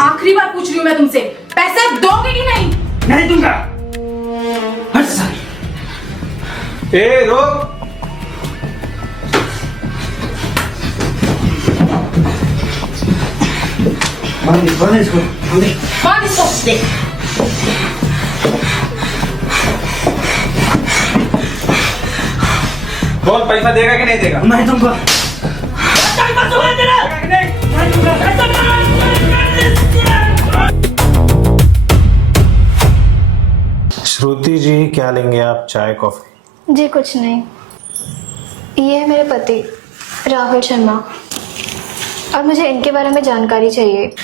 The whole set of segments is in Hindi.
आखिरी बार पूछ रही हूँ मैं तुमसे, पैसे दोगे कि नहीं? नहीं दूंगा। हट साली। ए रोक। बांध इसको। बांध इसको। देख बोल, पैसा देगा कि नहीं देगा? नहीं दूंगा। श्रुति जी, क्या लेंगे आप, चाय कॉफी? जी कुछ नहीं, ये है मेरे पति राहुल शर्मा और मुझे इनके बारे में जानकारी चाहिए।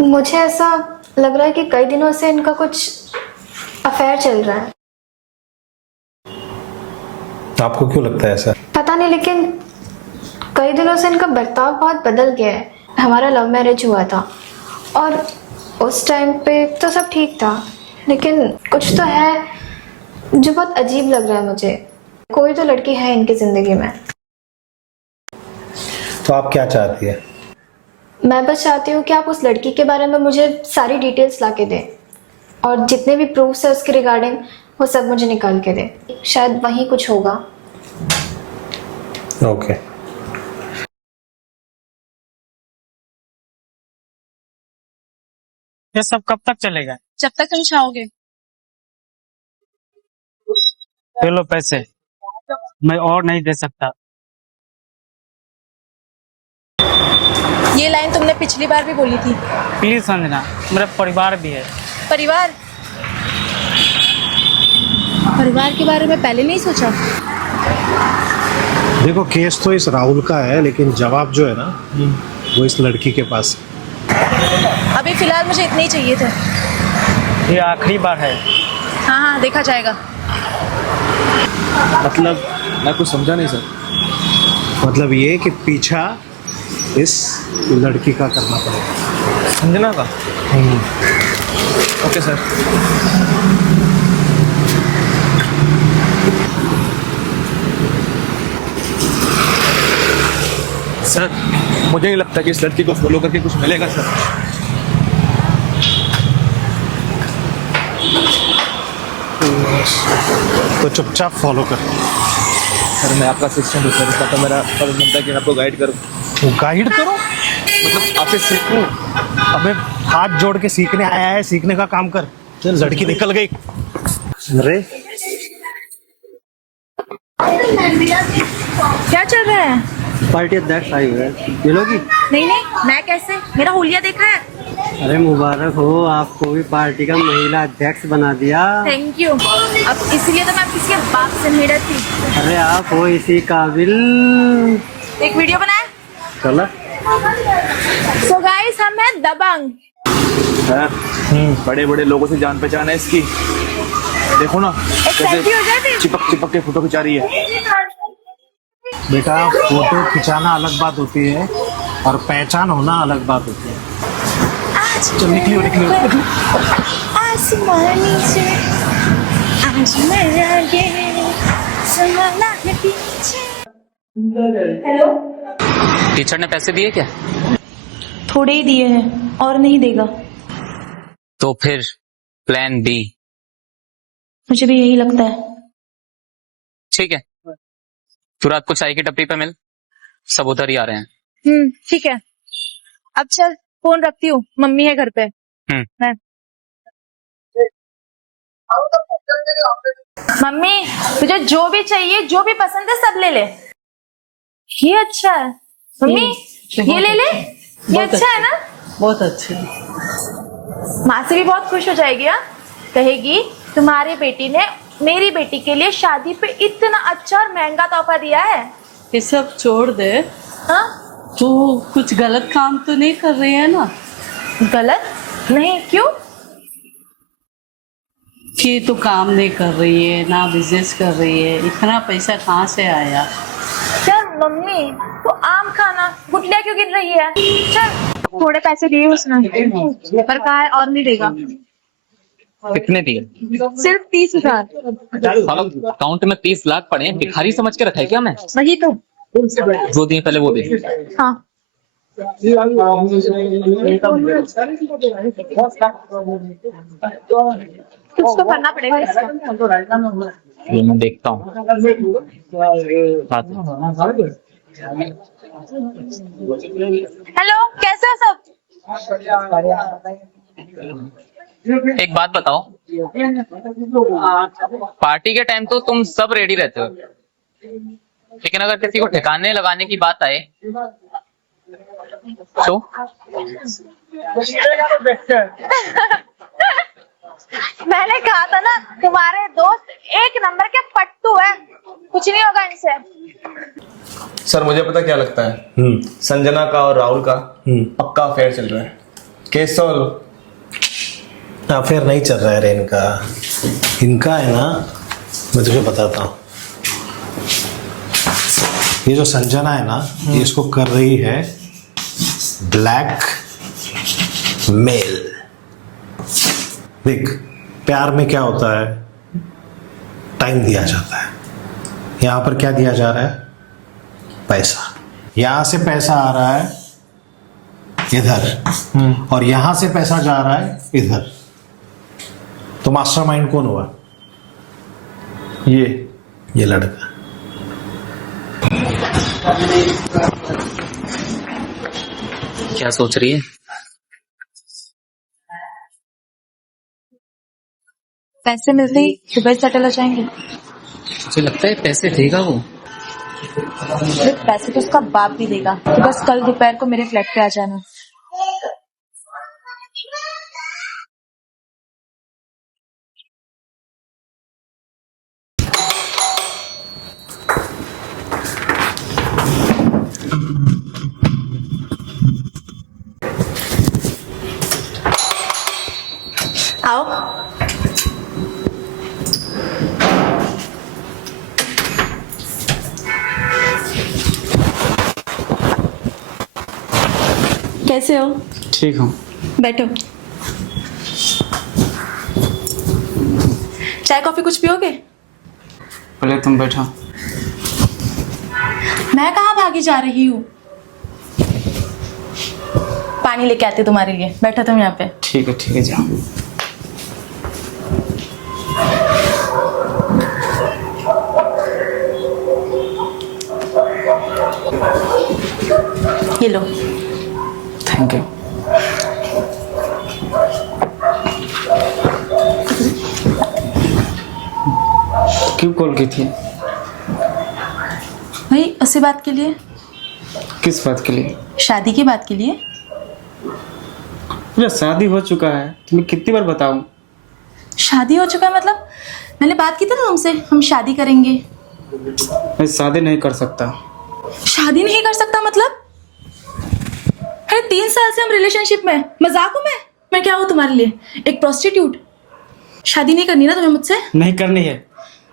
मुझे ऐसा लग रहा है कि कई दिनों से इनका कुछ अफेयर चल रहा है। आपको क्यों लगता है ऐसा? पता नहीं, लेकिन कई दिनों से इनका बर्ताव बहुत बदल गया है। हमारा लव मैरिज हुआ था और उस टाइम पे तो सब ठीक था, लेकिन कुछ तो है जो बहुत अजीब लग रहा है मुझे। कोई तो लड़की है इनकी जिंदगी में। तो आप क्या चाहती है? मैं बस चाहती हूँ कि आप उस लड़की के बारे में मुझे सारी डिटेल्स ला के दें और जितने भी प्रूफ्स है उसके रिगार्डिंग वो सब मुझे निकाल के दें। शायद वहीं कुछ होगा। ओके। ये सब कब तक चलेगा? जब तक तुम चाहोगे। ले लो पैसे, मैं और नहीं दे सकता। ये लाइन तुमने पिछली बार भी बोली थी। प्लीज समझना, मेरा परिवार भी है। परिवार परिवार के बारे में पहले नहीं सोचा? देखो, केस तो इस राहुल का है, लेकिन जवाब जो है ना वो इस लड़की के पास है। अभी फिलहाल मुझे इतने ही चाहिए थे। ये आखिरी बार है। हाँ हाँ, देखा जाएगा। मतलब मैं कुछ समझा नहीं सर। मतलब ये कि पीछा इस लड़की का करना पड़ेगा, समझना का? Okay sir. सर, मुझे नहीं लगता कि इस लड़की को फॉलो करके कुछ मिलेगा सर। तो चुपचाप फॉलो कर। सर मैं आपका असिस्टेंट हूँ सर, इसका तो मेरा फर्ज बनता है कि मैं आपको गाइड करूँ। गाइड करो? मतलब आपसे सीखूँ। अबे हाथ जोड़ के सीखने आया है, सीखने का काम कर। चल, लड़की निकल गई। अरे क्या चल रहा है? पार्टी अध्यक्ष आई हुई है, मिलोगी? नहीं नहीं, मैं कैसे? मेरा हुलिया देखा है? अरे मुबारक हो, आपको भी पार्टी का महिला अध्यक्ष बना दिया। Thank you. अब इसीलिए तो मैं किसी के बाप से नहीं डरती। अरे आप हो इसी काबिल। एक वीडियो बनाए। चलो। सो गाइस, हम हैं दबंग। बड़े बड़े लोगों से जान पहचान है इसकी। देखो ना एक सेल्फी हो जाए फिर। चिपक चिपक के फोटो खिंचा रही है। बेटा, फोटो खिंचाना अलग बात होती है और पहचान होना अलग बात होती है। चल निकलियो निकलियो। आसमानी से आज मेरा ये संभाला है पीछे। हेलो, टीचर ने पैसे दिए क्या? थोड़े ही दिए हैं और नहीं देगा। तो फिर प्लान बी। मुझे भी यही लगता है। ठीक है, तू रात को चाय की टपरी पे मिल, सब उधर ही आ रहे हैं। ठीक है। अब चल, फोन रखती हूँ, मम्मी है घर पे। है। मम्मी, तुझे जो भी चाहिए, जो भी पसंद है सब ले ले। ये अच्छा है मम्मी, ये ले ले। ये अच्छा है ना? बहुत अच्छे। मासी भी बहुत खुश हो जाएगी। हाँ, कहेगी तुम्हारी बेटी ने मेरी बेटी के लिए शादी पे इतना अच्छा और महंगा तोहफा दिया है। ये सब छोड़ दे। हाँ, तू कुछ गलत काम तो नहीं कर रही है ना? गलत नहीं, क्यों? कि तू काम नहीं कर रही है ना, बिजनेस कर रही है, इतना पैसा कहाँ से आया? चल मम्मी, तो आम खाना, गुटलियाँ क्यों गिन रही है? चल, थोड़े पैसे दिए उसने, पर कहा है और नहीं देगा। कितने दिए? सिर्फ 30,000। साला अकाउंट में 30 लाख पड़े हैं, भिखारी समझ के रखा है क्या मैं? वही तो। जो दिए पहले वो दे। हाँ, कुछ तो करना पड़ेगा इसका। ये मैं देखता हूँ। हेलो, कैसे हो सब? एक बात बताओ, पार्टी के टाइम तो तुम सब रेडी रहते हो, लेकिन अगर किसी को ठिकाने लगाने की बात आए तो मैंने कहा था ना, तुम्हारे दोस्त एक नंबर के पट्टू है, कुछ नहीं होगा इनसे। सर मुझे पता क्या लगता है, संजना का और राहुल का पक्का अफेयर चल रहा है। Case solve. अफेयर नहीं चल रहा है रे इनका। इनका है ना, मैं तुझे बताता हूँ। ये जो संजना है ना, ये इसको कर रही है ब्लैक मेल। देख, प्यार में क्या होता है, टाइम दिया जाता है। यहाँ पर क्या दिया जा रहा है, पैसा। यहाँ से पैसा आ रहा है इधर, और यहाँ से पैसा जा रहा है इधर। तो मास्टरमाइंड कौन हुआ? ये लड़का। क्या सोच रही है? पैसे मिलते ही दुबई सेटल हो जाएंगे। मुझे लगता है पैसे देगा वो। पैसे तो उसका बाप भी देगा। तो बस कल दोपहर को मेरे फ्लैट पे आ जाना। आओ। कैसे हो? ठीक हूँ। बैठो। चाय कॉफी कुछ पियोगे? पहले तुम बैठो। मैं कहाँ भागी जा रही हूँ? पानी लेके आती तुम्हारे लिए। बैठो तुम यहाँ पे। ठीक है जाओ। ये लो। Thank you. क्यों कॉल की थी? भाई उसी बात के लिए। किस बात के लिए? शादी की बात के लिए। मेरा शादी हो चुका है, तुम्हें कितनी बार बताऊं? शादी हो चुका है मतलब? मैंने बात की थी ना तुमसे, हम शादी करेंगे। मैं शादी नहीं कर सकता। शादी नहीं कर सकता मतलब? अरे 3 साल से हम रिलेशनशिप में। मजाक हूँ मैं क्या हूँ तुम्हारे लिए? एक प्रोस्टिट्यूट? शादी नहीं करनी ना तुम्हें मुझसे? नहीं करनी है।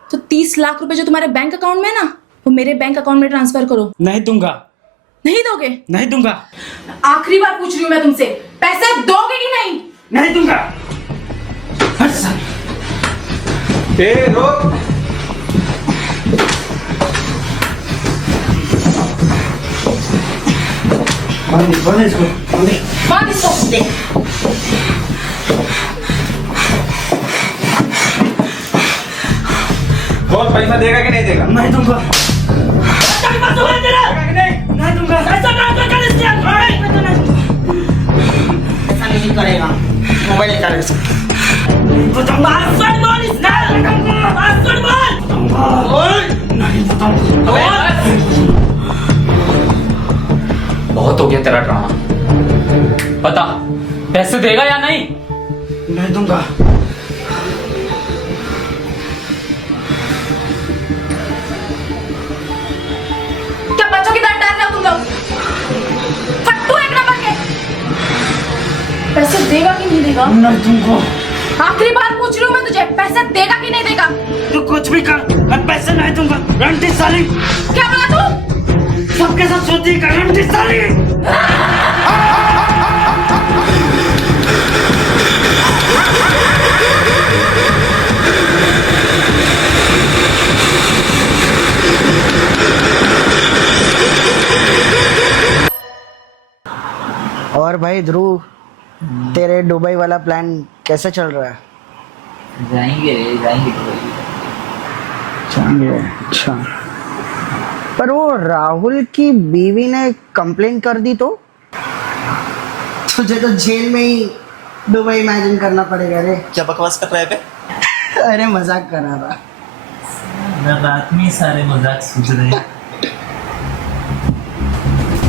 तो 30 लाख रुपए जो तुम्हारे बैंक अकाउंट में है ना, वो मेरे बैंक अकाउंट में ट्रांसफर करो। नहीं दूंगा। नहीं दोगे? नहीं दूंगा। आखिरी बार पूछ रही हूँ मैं तुमसे, पैसे दोगे कि नहीं? नहीं दूंगा। रोक। बांध इसको। दे। कौन पैसा देगा कि नहीं देगा? नहीं दूंगा। नहीं दूंगा। ऐसा नहीं करेगा। मोबाइल निकाल इसका। बहुत हो गया तेरा ड्रामा। बता, पैसे देगा या नहीं? नहीं दूंगा। क्या बच्चों की तरह डर रहे हो तुम लोग? फट्टू एक नंबर के। पैसे देगा कि नहीं देगा? नहीं दूंगा। आखिरी बार पूछ रही हूँ मैं तुझे, पैसे देगा कि नहीं देगा? तू कुछ भी कर, मैं पैसे नहीं दूंगा। रंटी साली। क्या बोला तू? सबके साथ सोती कर, रंटी साली। और भाई ध्रुव, तेरे दुबई वाला प्लान कैसे चल रहा है? जाएंगे। अच्छा, पर वो राहुल की बीवी ने कंप्लेंट कर दी तो तुझे तो जेल में ही दुबई इमेजिन करना पड़ेगा रे। क्या बकवास कर रहा है बे? अरे मजाक कर रहा था। रात में सारे मजाक सूझ रहे हैं।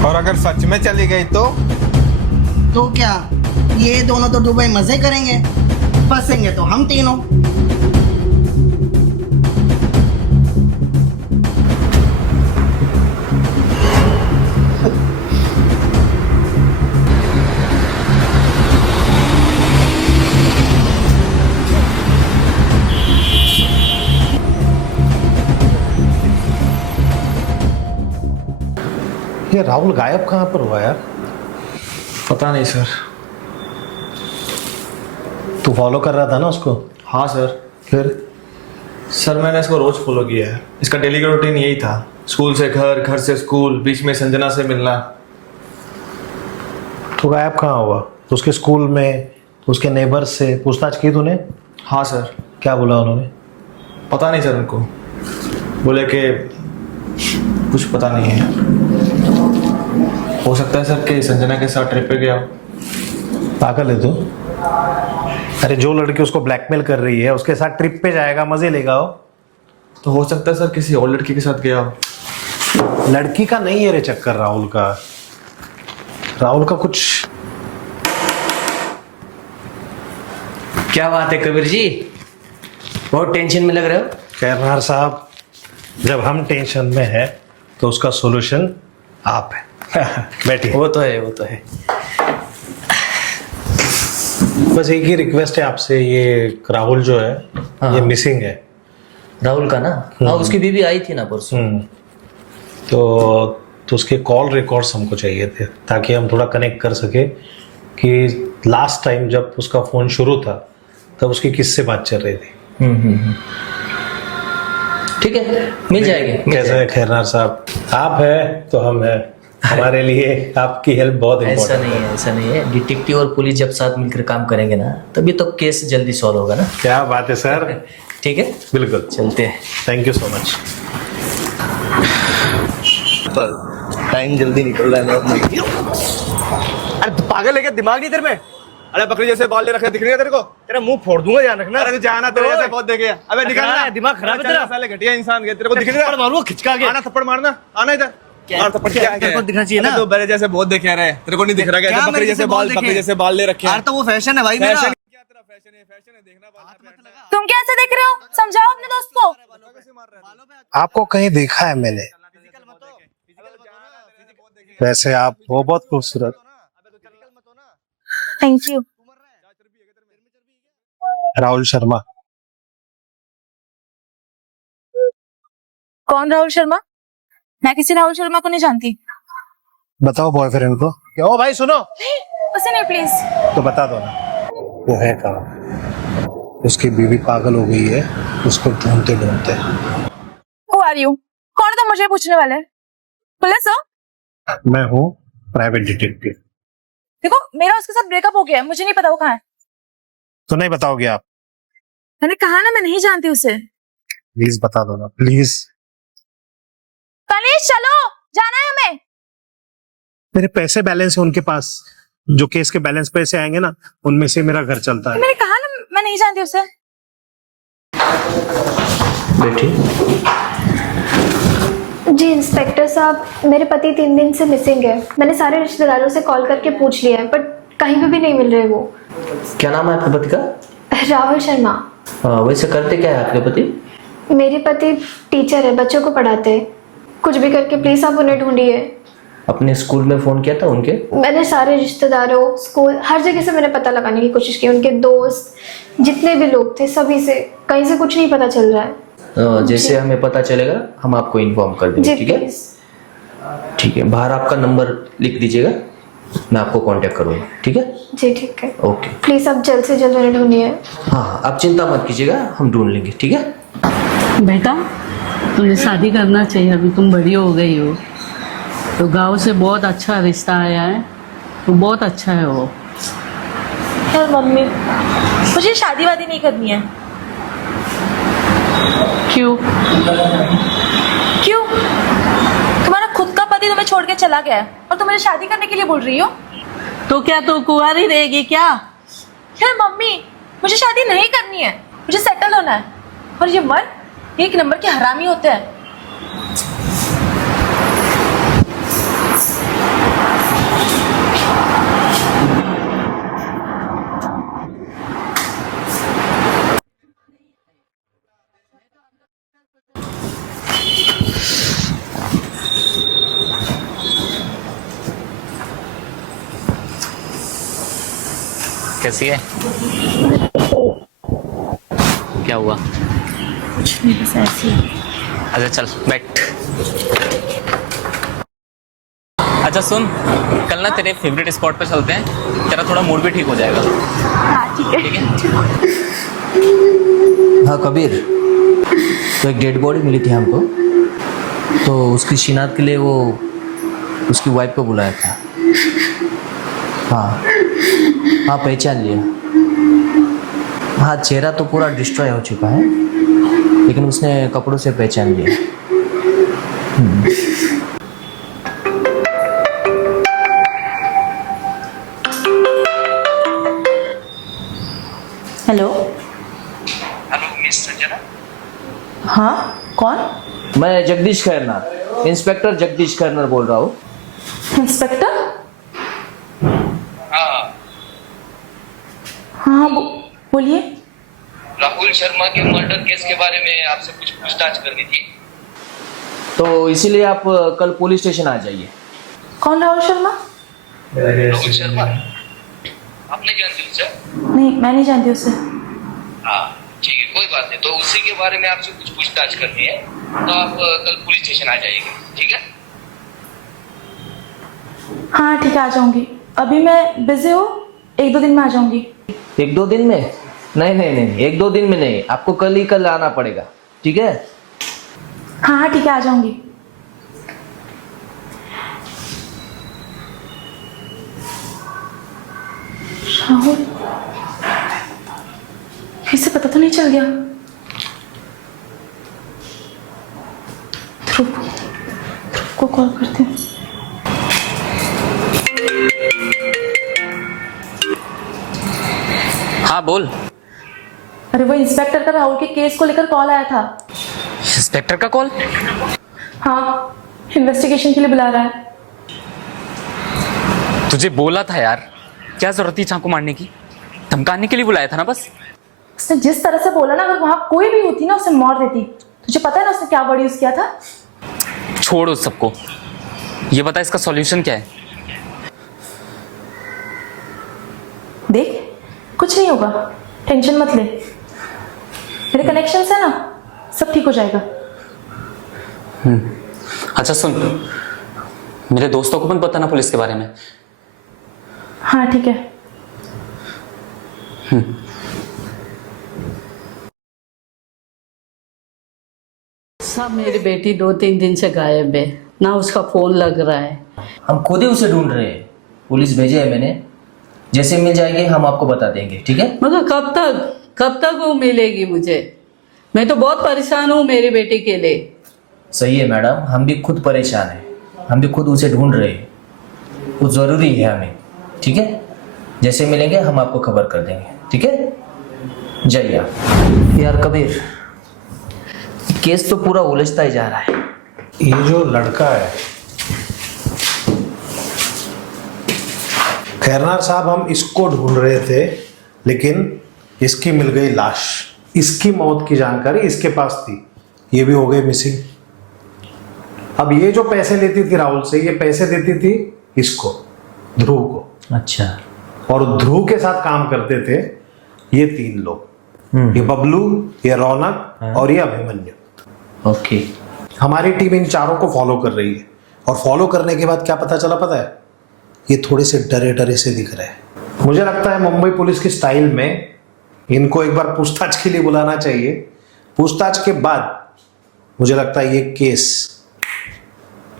और अगर सच में चली गई तो क्या ये दोनों तो दुबई मजे करेंगे, फंसेंगे तो हम तीनों। ये राहुल गायब कहाँ पर हुआ यार? पता नहीं सर। तू फॉलो कर रहा था ना उसको? हाँ सर। फिर? सर मैंने इसको रोज फॉलो किया है। इसका डेली का रूटीन यही था, स्कूल से घर, घर से स्कूल, बीच में संजना से मिलना। तो गायब कहाँ हुआ? तो उसके स्कूल में, तो उसके नेबर्स से पूछताछ की तूने? हाँ सर। क्या बोला उन्होंने? पता नहीं सर, उनको बोले कि कुछ पता नहीं है। हो सकता है सर कि संजना के साथ ट्रिप पे गया हो। पागल है तू? अरे जो लड़की उसको ब्लैकमेल कर रही है उसके साथ ट्रिप पे जाएगा, मजे लेगा हो? तो हो सकता है सर किसी और लड़की के साथ गया हो। लड़की का नहीं है रे चक्कर राहुल का। राहुल का कुछ। क्या बात है कबीर जी, बहुत टेंशन में लग रहे हो? खैरनार साहब, जब हम टेंशन में है तो उसका सॉल्यूशन आप है। बैठिए। वो तो है, वो तो है। बस एक ही रिक्वेस्ट है आपसे, ये राहुल जो है हाँ। ये मिसिंग है। राहुल का ना? हाँ, उसकी बीवी आई थी ना परसों। तो उसके कॉल रिकॉर्ड्स हमको चाहिए थे ताकि हम थोड़ा कनेक्ट कर सके कि लास्ट टाइम जब उसका फोन शुरू था तब उसकी किससे बात चल रही थी। ठीक है, मिल जाएंगे। कैसे है खैरनार साहब? आप है तो हम है, हमारे लिए आपकी हेल्प बहुत ऐसा इम्पोर्टेंट नहीं है, ऐसा नहीं है। डिटेक्टिव और पुलिस जब साथ मिलकर काम करेंगे ना तभी तो केस जल्दी सॉल्व होगा ना। क्या बात है सर। ठीक है, बिल्कुल, चलते हैं। Thank you so much. Time जल्दी निकल रहा है। अरे तू पागल है क्या? दिमाग नहीं तेरे में? अरे बकरी जैसे बाल ले रखे, दिख रही है तेरे को? तेरा मुंह फोड़ दूंगा, ध्यान रखना। अरे जाना, तेरे जैसे बहुत देखे। अबे निकलना, दिमाग खराब है तेरा। साले घटिया इंसान के, तेरे को दिख नहीं रहा? मारूंगा खिंचका के। आना थप्पड़ मारना, आना इधर। और थप्पड़ क्या तेरे को दिखना चाहिए ना। तो बड़े जैसे बहुत देखे रहे, तेरे को नहीं दिख रहा क्या? बकरी जैसे बाल, बकरी जैसे बाल ले रखे हैं। तो वो फैशन है भाई मेरा। फैशन क्या तेरा? फैशन है, फैशन है, देखना बाल। तुम कैसे देख रहे हो? समझाओ अपने दोस्त को। आपको कहीं देखा है मैंने? वैसे आप हो बहुत खूबसूरत। Thank you. राहुल शर्मा। कौन राहुल शर्मा? मैं किसी राहुल शर्मा को नहीं जानती। बताओ बॉयफ्रेंड को। क्यों भाई, सुनो। उसे नहीं, प्लीज। तो बता दो ना। वो है कहाँ? उसकी बीवी पागल हो गई है, उसको ढूंढते ढूंढते। Who are you? कौन है तुम मुझे पूछने वाले? पुलिस हो? मैं हूँ प्राइवेट डिटेक्टिव। देखो, मेरा उसके साथ ब्रेकअप हो गया है, मुझे नहीं पता वो कहाँ है। तो नहीं बताओगे आप? मैंने कहा ना, मैं नहीं जानती उसे। प्लीज बता दो ना, प्लीज। तनीश चलो, जाना है हमें। मेरे पैसे बैलेंस है उनके पास, जो केस के बैलेंस पैसे आएंगे ना उनमें से मेरा घर चलता है। मैंने कहा ना, मैं नहीं जानती उसे। जी इंस्पेक्टर साहब, मेरे पति 3 दिन से मिसिंग है। मैंने सारे रिश्तेदारों से कॉल करके पूछ लिया है, बट कहीं पे भी नहीं मिल रहे वो। क्या नाम है आपके पति का? राहुल शर्मा। वैसे करते क्या है आपके पति? मेरे पति टीचर है, बच्चों को पढ़ाते हैं। कुछ भी करके प्लीज आप उन्हें ढूंढिए। अपने स्कूल में फोन किया था उनके? मैंने सारे रिश्तेदारों, स्कूल, हर जगह से मैंने पता लगाने की कोशिश की। उनके दोस्त, जितने भी लोग थे, सभी से, कहीं से कुछ नहीं पता चल रहा है। जैसे हमें पता चलेगा हम आपको इन्फॉर्म कर देंगे। ठीक है, ठीक है। बाहर आपका नंबर लिख दीजिएगा, मैं आपको कांटेक्ट करूंगा। ठीक है जी, ठीक है। ओके, प्लीज आप जल्द से जल्द उन्हें ढूंढिए। हाँ, आप चिंता मत कीजिएगा, हम ढूंढ लेंगे। ठीक है बेटा, तुम्हें शादी करना चाहिए, अभी तुम बड़ी हो गई हो। तो गांव से बहुत अच्छा रिश्ता आया है, तो बहुत अच्छा है वो। यार मम्मी, मुझे शादी वादी नहीं करनी है। क्यों? क्यों? तुम्हारा खुद का पति तुम्हें छोड़ के चला गया है और तुम मुझे शादी करने के लिए बोल रही हो? तो क्या तू कुंवारी रहेगी क्या? यार मम्मी, मुझे शादी नहीं करनी है, मुझे सेटल होना है। और ये मर्द एक नंबर के हरामी होते हैं। कैसी है? क्या हुआ? कुछ नहीं, बस ऐसे ही। अच्छा चल बैठ। अच्छा सुन, कल ना तेरे फेवरेट स्पॉट पे चलते हैं, तेरा थोड़ा मूड भी ठीक हो जाएगा। हाँ ठीक है। ठीक है? हाँ कबीर, तो एक डेड बॉडी मिली थी हमको, तो उसकी शिनाख्त के लिए वो उसकी वाइफ को बुलाया था। हाँ हाँ पहचान लिया। हाँ चेहरा तो पूरा डिस्ट्रॉय हो चुका है, लेकिन उसने कपड़ों से पहचान लिया। हेलो। Hello miss Sanjana. हाँ कौन? मैं जगदीश खैरनार, इंस्पेक्टर जगदीश खैरनार बोल रहा हूँ। इंस्पेक्टर? हाँ बोलिए। राहुल शर्मा के मर्डर केस के बारे में आपसे कुछ पूछताछ करनी थी, तो इसीलिए आप कल पुलिस स्टेशन आ जाइए। कौन राहुल शर्मा? राहुल शर्मा आपने जानते हो सर? नहीं, मैं नहीं जानती उसे। हाँ ठीक है, कोई बात नहीं। तो उसी के बारे में आपसे कुछ पूछताछ करनी है, तो आप कल पुलिस स्टेशन आ जाइएगा, ठीक है? हाँ ठीक है, आ जाऊंगी। अभी मैं बिजी हूँ, 1-2 दिन में आ जाऊंगी। 1-2 दिन में? नहीं नहीं नहीं, 1-2 दिन में नहीं, आपको कल आना पड़ेगा, ठीक है? हाँ हाँ ठीक है, आ जाऊंगी। राहुल, इसे पता तो नहीं चल गया? ध्रुव को कॉल करते हैं। हाँ बोल। अरे वो इंस्पेक्टर का राहुल के केस को लेकर कॉल आया था। इंस्पेक्टर का कॉल? हाँ, इन्वेस्टिगेशन के लिए बुला रहा है। तुझे बोला था यार, क्या जरूरत थी चाकू मारने की? धमकाने के लिए बुलाया था ना बस। उसने जिस तरह से बोला ना, अगर वहां कोई भी होती ना उसे मार देती। तुझे पता है ना उसने क्या वर्ड यूज किया था? छोड़ उस सबको, ये बता इसका सॉल्यूशन क्या है? देख, कुछ नहीं होगा, टेंशन मत ले। मेरे कनेक्शन है ना, सब ठीक हो जाएगा। अच्छा सुन, मेरे दोस्तों को मत बताना पुलिस के बारे में। हाँ ठीक है। सब मेरी बेटी 2-3 दिन से गायब है, ना उसका फोन लग रहा है। हम खुद ही उसे ढूंढ रहे हैं, पुलिस भेजे है मैंने, जैसे मिल जाएगी हम आपको बता देंगे, ठीक है? मगर कब तक वो मिलेगी मुझे? मैं तो बहुत परेशान हूँ मेरी बेटी के लिए। सही है मैडम, हम भी खुद परेशान हैं, हम भी खुद उसे ढूंढ रहे हैं, वो ज़रूरी है हमें, ठीक है? जैसे मिलेंगे हम आपको खबर कर देंगे, ठीक है? जाइए। यार कबीर, केस तो पूरा उलझता ही जा रहा है। ये जो लड़का है खैरनार साहब, हम इसको ढूंढ रहे थे, लेकिन इसकी मिल गई लाश। इसकी मौत की जानकारी इसके पास थी, ये भी हो गई मिसिंग। अब ये जो पैसे लेती थी राहुल से, ये पैसे देती थी इसको, ध्रुव को। अच्छा। और ध्रुव के साथ काम करते थे ये 3 लोग, ये बबलू, ये रौनक और ये अभिमन्यु। ओके। हमारी टीम इन चारों को फॉलो कर रही है, और फॉलो करने के बाद क्या पता चला पता है? ये थोड़े से डरे डरे से दिख रहे हैं। मुझे लगता है मुंबई पुलिस की स्टाइल में इनको एक बार पूछताछ के लिए बुलाना चाहिए। पूछताछ के बाद मुझे लगता है ये केस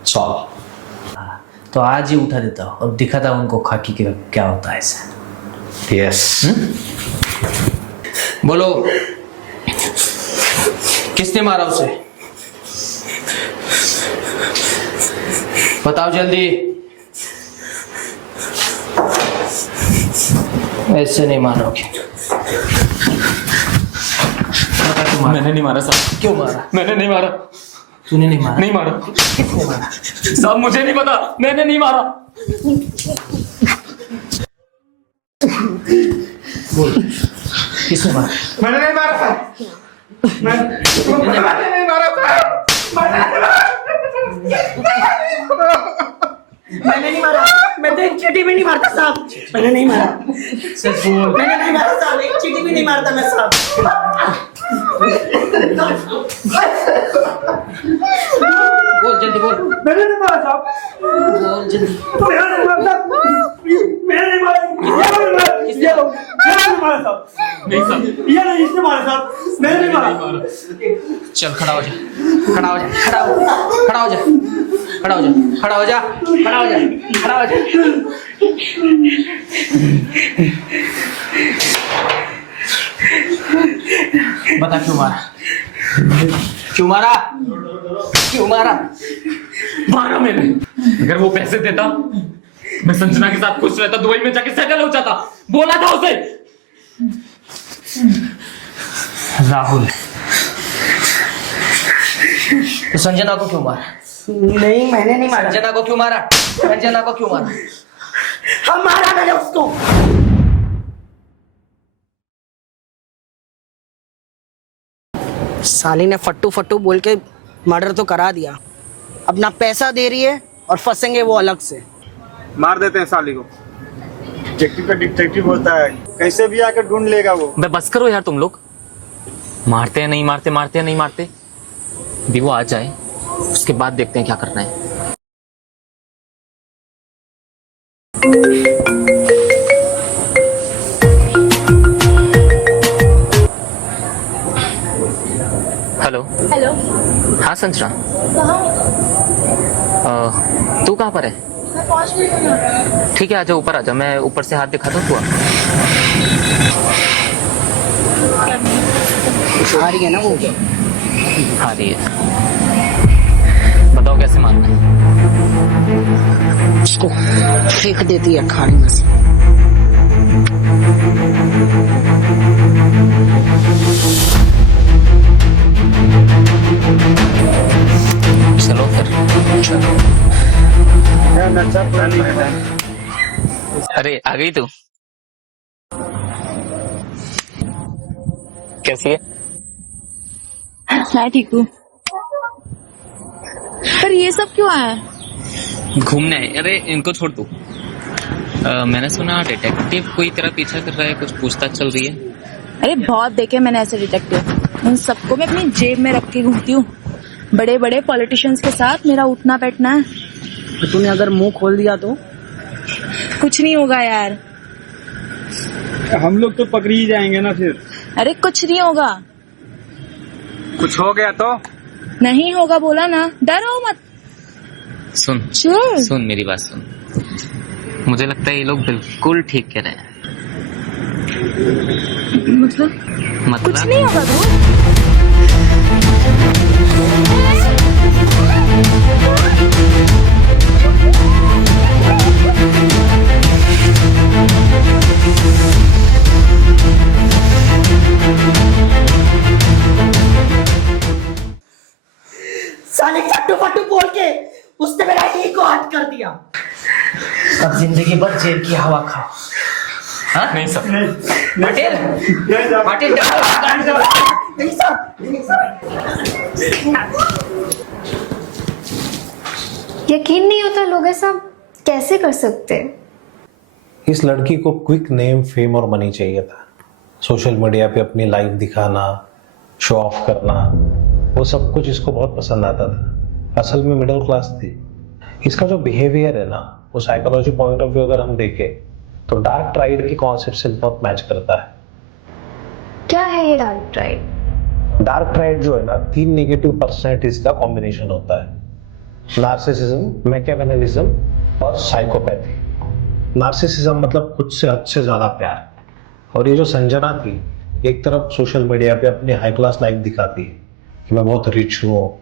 सॉल्व। तो आज ही उठा देता और दिखाता उनको खाकी के क्या होता है ऐसा। यस। बोलो, किसने मारा उसे? बताओ जल्दी। ऐसे नहीं मारोगे। मैंने नहीं मारा साहब। क्यों मारा? मैंने नहीं मारा। तूने नहीं मारा? नहीं मारा। किसने मारा? साहब मुझे नहीं पता, मैंने नहीं मारा। बोल, किसने मारा? मैंने नहीं मारा साहब। मैंने नहीं मारा साहब। मैंने नहीं मारा। मैं तो एक चीटी भी नहीं मारता साहब। मैंने नहीं मारा। सच बोल। मैंने नहीं मारा साहब। एक चीटी भी नहीं मारता मैं साहब। बोल जल्दी बोल। मैंने नहीं मारा साहब। बोल जल्दी। मैंने नहीं मारा साहब। मैंने नहीं मारा। ये लोग मैंने नहीं मारा साहब। नहीं साहब। ये लोग इसने मारा साहब। मैंने नहीं मारा। चल खड़ा हो जा, खड़ा हो जा, खड़ा हो जा, खड़ा हो जा, खड़ा हो जा, खड़ा हो जा, खड़ा हो जा, खड़ा हो जा। बता क्यों मारा? क्यों मारा? क्यों मारा? मारा मैंने। अगर वो पैसे देता मैं संजना के साथ खुश रहता, दुबई में जाके सेटल हो जाता। बोला था उसे। राहुल, तो संजना को क्यों मारा? नहीं मैंने नहीं मारा। संजना को क्यों मारा? संजना को क्यों मारा? हम मारा मैंने उसको। साली ने फट्टू फट्टू बोल के मर्डर तो करा दिया। अब ना पैसा दे रही है और फंसेंगे वो अलग से। मार देते हैं साली को। डिटेक्टिव का डिटेक्टिव होता है, कैसे भी आकर ढूंढ लेगा वो। बे बस करो यार तुम लोग। मारते हैं नहीं मारते, मारते हैं नहीं मारते। भी वो आ जाए उसके बाद देखते हैं क्या करना है। हेलो। हेलो। हाँ संजना। तू कहाँ पर है? मैं पहुंच गई हूँ। ठीक है आजा ऊपर आजा, मैं ऊपर से हाथ दिखाता हूँ। तू आ रही है ना वो। आ रही है। बताओ कैसे मारना है? उसको फेंक देती है खाने में से। चलो फिर। अरे आ गई तू? कैसी है? मैं ठीक हूँ। पर ये सब क्यों आया? घूमने है। अरे इनको छोड़ तू। मैंने सुना डिटेक्टिव कोई तेरा पीछा कर रहा है, कुछ पूछताछ चल रही है। अरे बहुत देखे मैंने ऐसे डिटेक्टिव। उन सबको मैं अपनी जेब में रख के घूमती हूँ। बड़े बड़े पॉलिटिशियंस के साथ मेरा उठना बैठना है। तो तूने अगर मुंह खोल दिया तो? कुछ नहीं होगा यार। हम लोग तो पकड़ी ही जाएंगे ना फिर। अरे कुछ नहीं होगा। कुछ हो गया तो? नहीं होगा बोला ना, डरो मत। सुन चल। सुन मेरी बात सुन। मुझे लगता है ये लोग बिल्कुल ठीक कह रहे हैं। मतलब कुछ नहीं होगा तो? साले फट्टू फट्टू बोल के उसने मेरा ही को हट कर दिया। अब जिंदगी भर जेल की हवा खाओ। हाँ? नहीं सर। पाटिल, पाटिल नहीं साहब। यकीन नहीं होता लोग ऐसा कैसे कर सकते। इस लड़की को क्विक नेम, फेम और मनी चाहिए था। सोशल मीडिया पे अपनी लाइफ दिखाना, शो ऑफ करना, वो सब कुछ इसको बहुत पसंद आता था। असल में मिडिल क्लास थी। इसका जो बिहेवियर है ना, वो साइकोलॉजी पॉइंट ऑफ व्यू अगर हम देखें तो डार्क ट्राइड के कॉन्सेप्ट से बहुत मैच करता है। क्या है ये डार्क ट्राइड? डार्क ट्राइड जो है ना, 3 नेगेटिव पर्सनैलिटीज का कॉम्बिनेशन होता है। नार्सिसिज्म, मैकियावेलिज्म और साइकोपैथी। नार्सिसिज्म मतलब खुद से हद से ज्यादा प्यार। और ये जो संजना थी, एक तरफ सोशल मीडिया पे अपनी हाई क्लास लाइफ दिखाती है कि मैं बहुत रिच हूँ,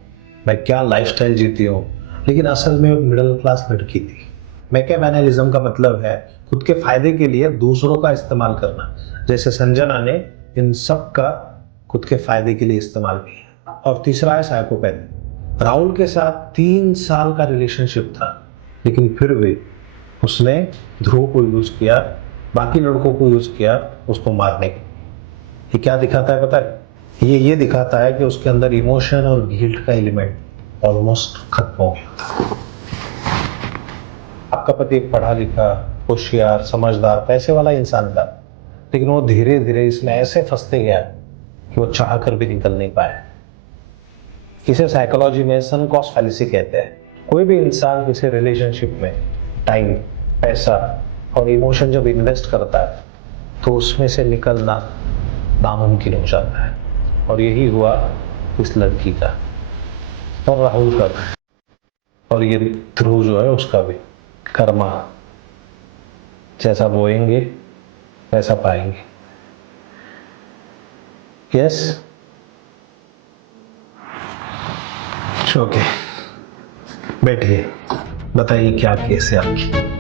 मैं क्या लाइफस्टाइल जीती हूँ, लेकिन असल में वो मिडिल क्लास लड़की थी। मैकियावेलिज्म का मतलब है खुद के फायदे के लिए दूसरों का इस्तेमाल करना, जैसे संजना ने इन सब का खुद के फायदे के लिए इस्तेमाल किया। और तीसरा है साइकोपैथी। राहुल के साथ 3 साल का रिलेशनशिप था, लेकिन फिर भी उसने ध्रुव को यूज किया, बाकी लड़कों को यूज किया उसको मारने के। ये क्या दिखाता है पता है? ये दिखाता है कि उसके अंदर इमोशन और गिल्ट का एलिमेंट ऑलमोस्ट खत्म हो गया था। आपका पति एक पढ़ा लिखा, होशियार, समझदार, पैसे वाला इंसान था, लेकिन वो धीरे धीरे इसमें ऐसे फंसते गया कि वो चाह कर भी निकल नहीं पाया। इसे साइकोलॉजी में सनक कॉस्ट फैलेसी कहते हैं। कोई भी इंसान किसी रिलेशनशिप में टाइम, पैसा और इमोशन जब इन्वेस्ट करता है तो उसमें से निकलना नामुमकिन हो जाता है। और यही हुआ इस लड़की का और राहुल का भी, और ये ध्रुव जो है उसका भी। कर्मा, जैसा बोएंगे वैसा पाएंगे। यस, ओके, बैठिए, बताइए क्या केस है आपकी।